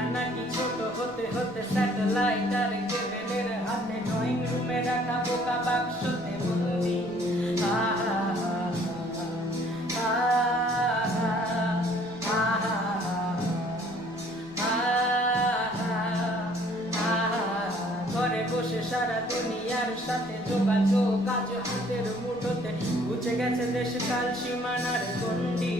এটা নাকি ছোট হতে হতে স্যাটেলাইট আর কেবেলের হাতে ড্রয়িং রুমে রাখা বোকা বাক্সতে বন্দি। ঘরে বসে সারা দুনিয়ার সাথে যোগাযোগ আজ হাতের মুঠোতে, বুঝে গেছে দেশ কাল সীমানার গন্ডি।